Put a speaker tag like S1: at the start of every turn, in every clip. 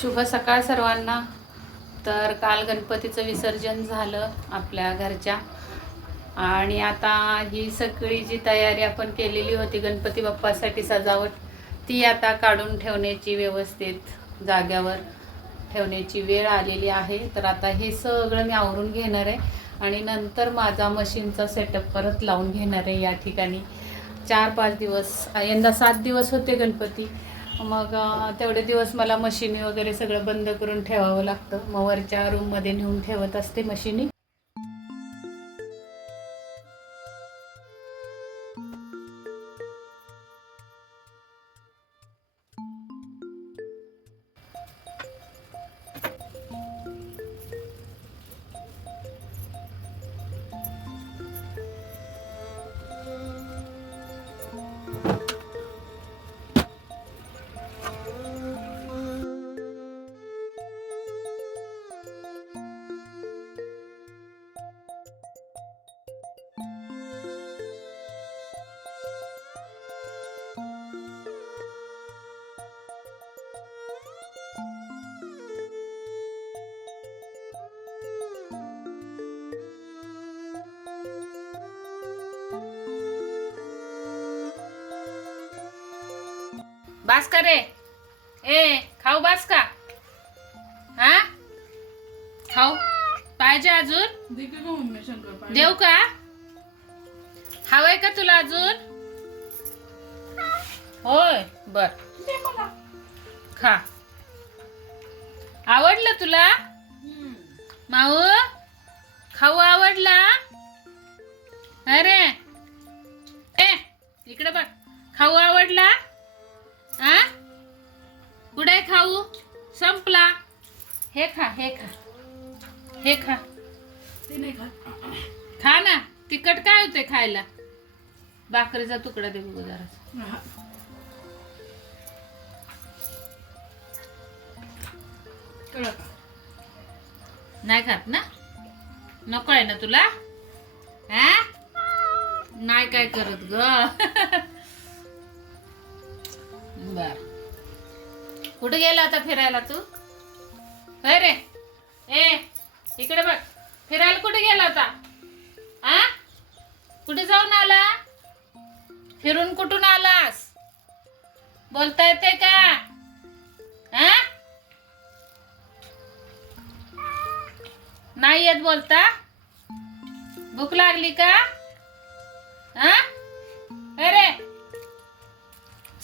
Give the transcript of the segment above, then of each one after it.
S1: शुभ सकाळ सर्वांना. तर काल गणपतीचं विसर्जन झालं आपल्या घरच्या. आणि आता ही सगळी जी तयारी आपण केलेली होती गणपती बाप्पासाठी सजावट ती आता काढून ठेवण्याची व्यवस्थित जाग्यावर ठेवण्याची वेळ आलेली आहे. तर आता हे सगळं मी आवरून घेणार आहे. आणि नंतर माझा मशीनचा सेटअप परत लावून घेणार आहे या ठिकाणी. चार पाच दिवस यंदा सात दिवस होते गणपती. मग तेवढे दिवस मला मशिनी वगैरे सगळं बंद करून ठेवावं लागतं. मग वरच्या रूममध्ये नेऊन ठेवत असते मशिनी. बास का रे. ए खाऊ बास का हा? खाऊ. पाहिजे अजून? देऊ का? हवंय का तुला अजून? होय बर. खा. आवडलं तुला? माऊ खाऊ आवडला? अरे. ए इकडे बघ. खाऊ आवडला? आ? कुठे खाऊ? संपला. हे खा हे खा. हे खा. खा ना. तिखट काय होते खायला? भाकरीचा तुकडा दे बघू जरा. नाही खात ना? नको आहे ना तुला? हा नाही काय करत ग? कुठे गेला आता फिरायला तू? होय रे? ए इकडे बघ. फिरायला कुठे गेला होता? आ? कुठे जाऊन आला? फिरून कुठून आलास? बोलता येते का? आ? नाही येत बोलता? भूक लागली का? अरे!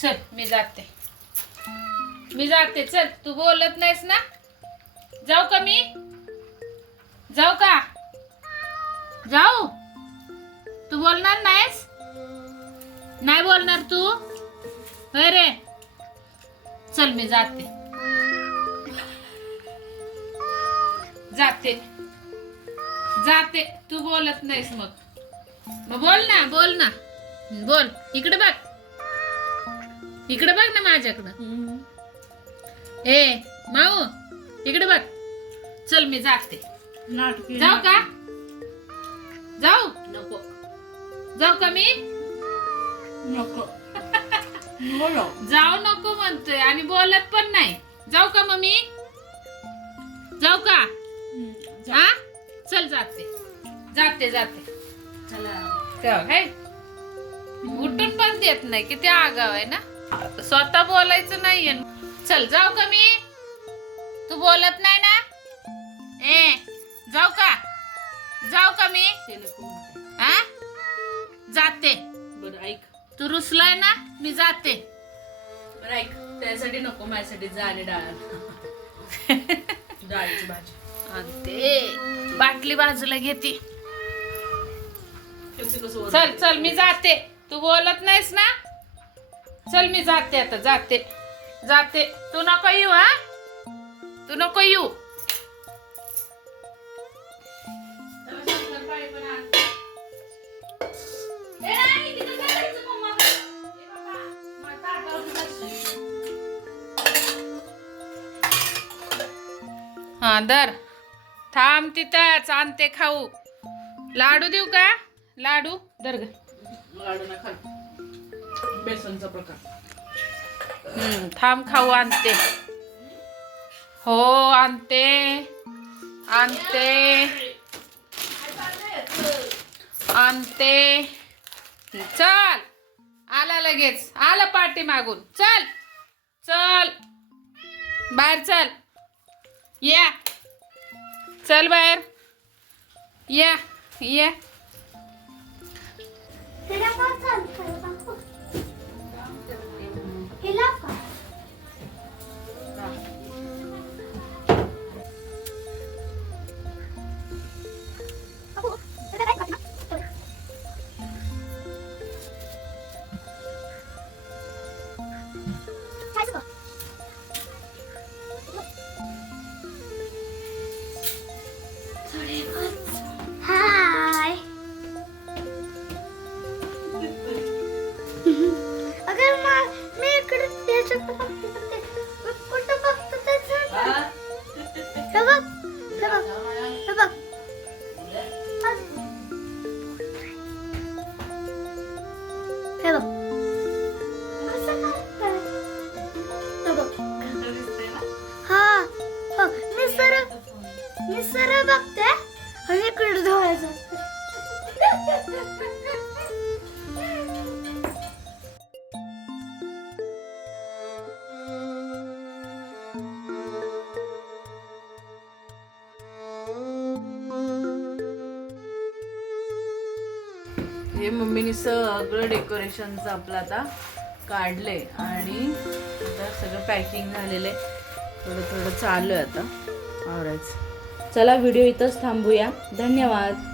S1: चल मी जाते. मी जाते चल तू बोलत नाहीस ना? जाऊ का मी? जाऊ का? जाऊ? तू बोलणार नाहीस? नाही बोलणार तू? होय रे. चल मी जाते. जाते. जाते. तू बोलत नाहीस मग. मग बोल ना बोल ना. बोल. इकडे बघ. इकडे बघ ना माझ्याकडं. ए माऊ इकडे बघ. चल मी जाते जाऊ का? जाऊ?
S2: नको.
S1: जाऊ का मी?
S2: नको. बोलो.
S1: जाऊ नको म्हणतोय आणि बोलत पण नाही. जाऊ का मम्मी? जाऊ का? हा? चल जाते. जाते जाते.
S2: चला.
S1: तेव्हा काय उठून पण देत नाही किती आगाव आहे ना? स्वतः बोलायचं नाहीये. चल जाऊ का मी? तू बोलत नाही ना? ए जाऊ का? जाऊ का मी. हा जाते.
S2: बरं ऐक.
S1: तू रुसलाय ना? मी जाते.
S2: बरं ऐक. त्यासाठी नको माझ्यासाठी जा आणि डाळ. डाळीची भाजी.
S1: ते बाटली बाजूला घेते. चल. चल मी जाते. तू बोलत नाहीस ना? चल मी जाते आता जाते. जाते. तू नको येऊ हा? तू नको येऊ. हा दर थांब तिथंच आणते खाऊ. लाडू देऊ का? लाडू? दर
S2: लाडू बेसनचा प्रकार.
S1: हम्म, थांब खाऊ आणते हो आणते आणते आणते चल आला लगेच. आला पार्टी मागून. चल! चल! बाहेर चल. या. चल बाहेर. या. या.
S3: मी सरळ बघते. आणि इकडे धुवायचं.
S2: हे मम्मीने सगळं डेकोरेशनचं आपलं आता काढलंय. आणि आता सगळं पॅकिंग झालेलं आहे. थोडं थोडं चालू आहे आता. आवरायचं. चला व्हिडिओ इथंच थांबूया. धन्यवाद.